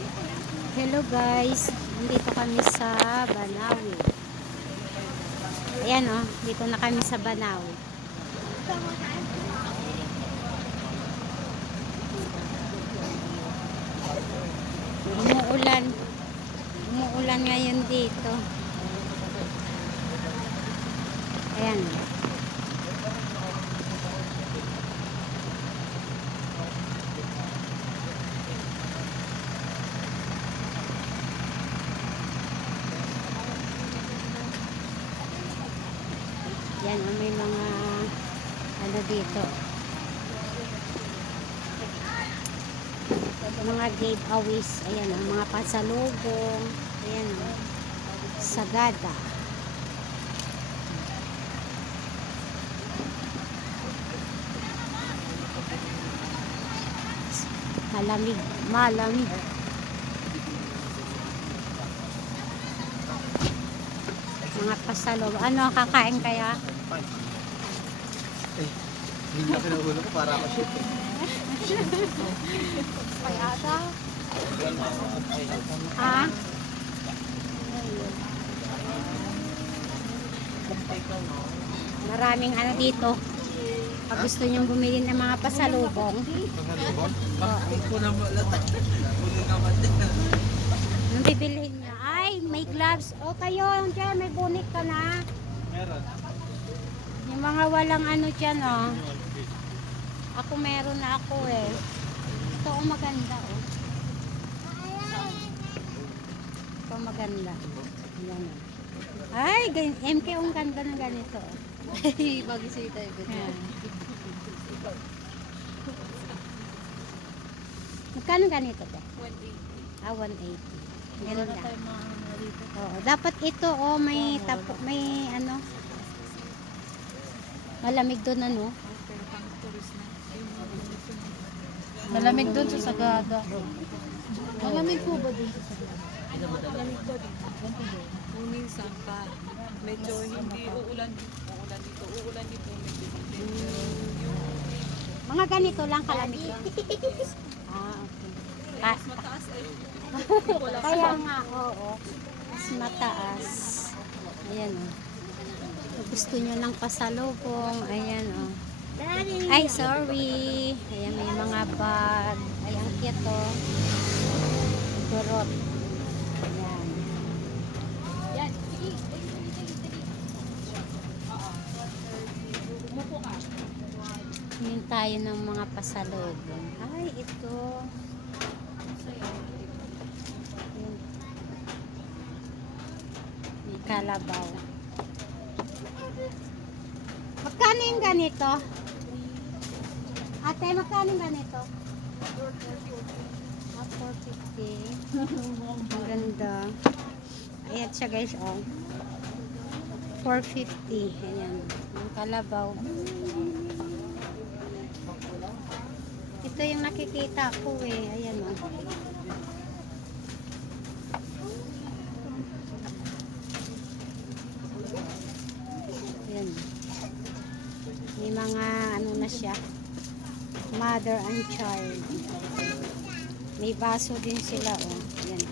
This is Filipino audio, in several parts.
Hello guys, nandito kami sa Banawi. Ayan oh, dito na kami sa Banawi. Umuulan. Umuulan ngayon dito. Ayan. Yan, may mga ano dito. Mga giveaways. Ayan, mga pasalubong. Ayan, Sagada. Malamig, malamig. Mga pasalo. Ano, kakain kaya? Hindi na kinuulo ko para ma-shoot eh. Kaya ata? Ha? Maraming ano dito. Pag gusto nyong bumili ng mga pasalubong. Anong bibilihin niya? Ay, may gloves. O kayo, dyan, may bunit ka na. Meron. Yung mga walang ano dyan, oh. Ako meron na ako eh. Ito oh, maganda oh. Ito maganda. Ayan, oh. Ay, MK ang ganda ng ganito. Ay, bago sa'yo tayo. Ayan. Magkano ganito te? 180. Ah, 180. Wala Ganda. na tayo mga ano dito. Oo, dapat ito oh, may tapo, may ano. Malamig doon ano. Pero pang tourist na. Malamig doon sa Sagada. Malamig po ba doon sa Sagada? Malamig po din. Kung minsan pa, medyo hindi uulan dito, medyo Mga ganito lang kalamig doon. Ah, okay. mas mataas ay Kaya nga, oo. Mas mataas. Ayan o. Kung gusto nyo ng pasalubong, ayan o. Ay, sorry. Ayan, may mga bag. Ayan, cute o. Gurot. Ayan. Tingin tayo ng mga pasalubong. Ay, ito. Ayan. May kalabaw. Magkano yung ganito? Ate, magkano yung ganito? Ah, 450. Ang ganda. Ayan siya guys, oh. 450. Ayan. Yung kalabaw. Ito yung nakikita ko eh. Ayan oh. Ayan. May mga ano na siya. Mother and child. May baso din sila oh. Ayan.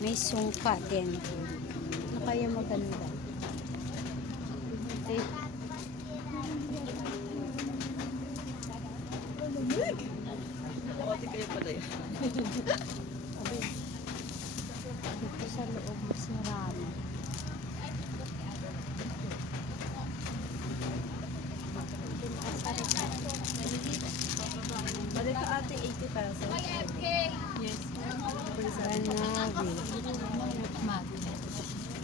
May sungka din. Ano kaya maganda? Okay. Pati kayo pala yan. Dito sa loob mas marami. Balik ka ate 80 pesos. Yes. Banawi.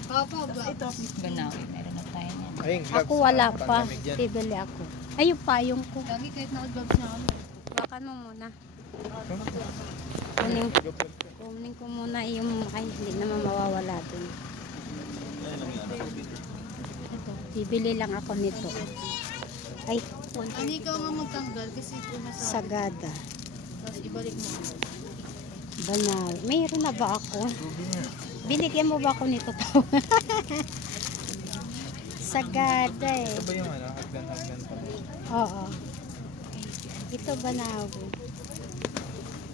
Papa ba? Ito. Banawi, meron na tayo niyan. Ayun, Ako wala pa. Bibili ako. Ay, yung payong ko. Lagi kahit naka-gloves na ako. Bakan mo muna. Kunin ko muna yung... Ay, hindi naman mawawala dun. Ito, bibili lang ako nito. Ay, Hindi ka nga magtanggal kasi ito nasa... Sagada. Tapos ibalik mo. Banawi. Mayroon na ba ako? Binigyan mo ba ako nito to? Sagada eh. Ito ba yung ano, hagdan pa? Oo. Ito Banawi.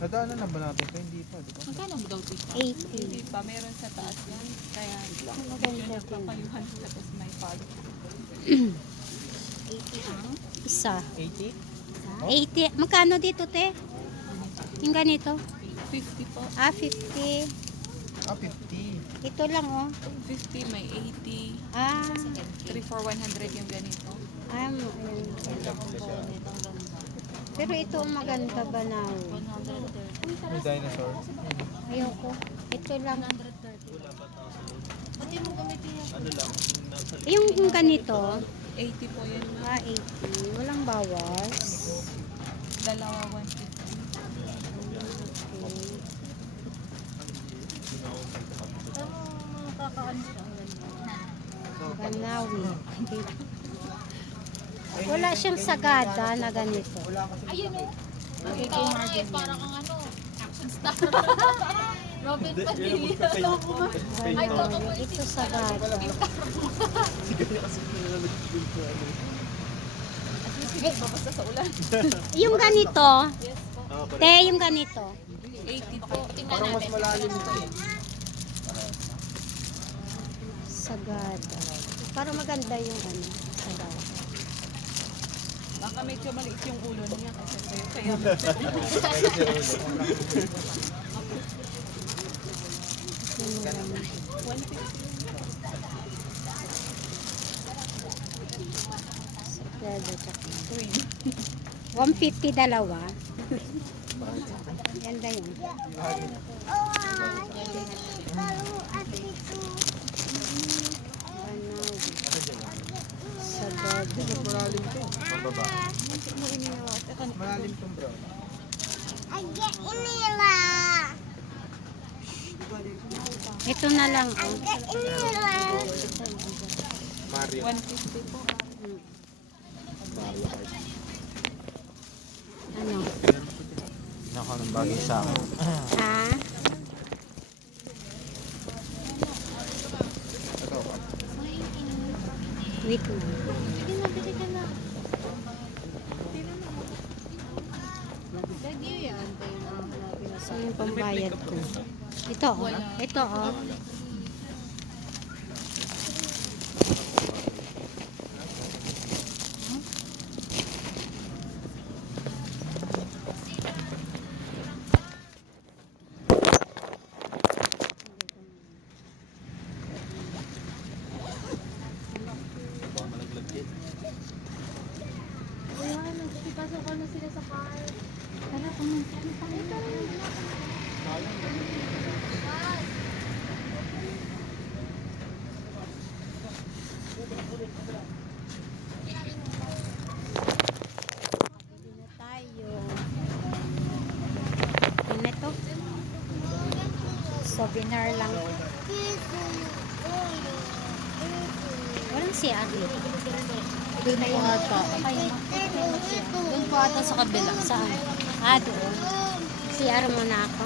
Nadaanan na ba natin ito? Hindi pa, di ba? Magkano mo daw dito? 80. Hindi pa, meron sa taas yan. Kaya Maganda yun din. nagpapayuhan tapos may palo. 80 ang? Isa. 80? 80. Magkano dito, te? Yung ganito? 50 po. 50. Ah, 50. Ito lang, oh. 50, may 80. Ah, 3 for 100 yung ganito. ayun. Pero ito ang maganda ba na? 130. May dinosaur. Ayoko. Ito lang. Pati mo gamitin yan. Yung ganito, 80 po yan, ma'am. 80. Walang bawas. Dalawa 150. Okay. Ano kakaano siya? Ganawi. Wala siyang sagada na ganito. Ayun o. Parang ang ano, action star. Robin Padilla. Ganawi. Ito sagada. Sige, babasa sa ulan. Yung ganito, Yes po. te, yung ganito. 80 po. Parang mas malalim ito eh. Sagada. Para maganda yung ano, sagada. Baka medyo maliit yung ulo niya kasi sa'yo. Kaya Yung mga 150 sagada. Tsaka twin. 150 dalawa. Ganda yun. Ganawi. Sagada. Mas malalim ito. Pababa. Malalim itong brown. Ito na lang. Oh. Mario. 150 po. Ano? Naka ng bagay sa akin. Ha? Ito ba? Wait lang. Sige na, bili ka na. Lagi yan. Tayo na hanapin na sa... Saan yung pambayad ko? Ito, oh. Ito, oh. Wala, nagsipasok ko na sila sa car. Tara, pumunta na tayo. Bili na tayo. Ano to? Souvenir lang. Walang CR dito. Doon po ata. Doon po ata sa kabila. Saan? Ah, doon. CR muna ako.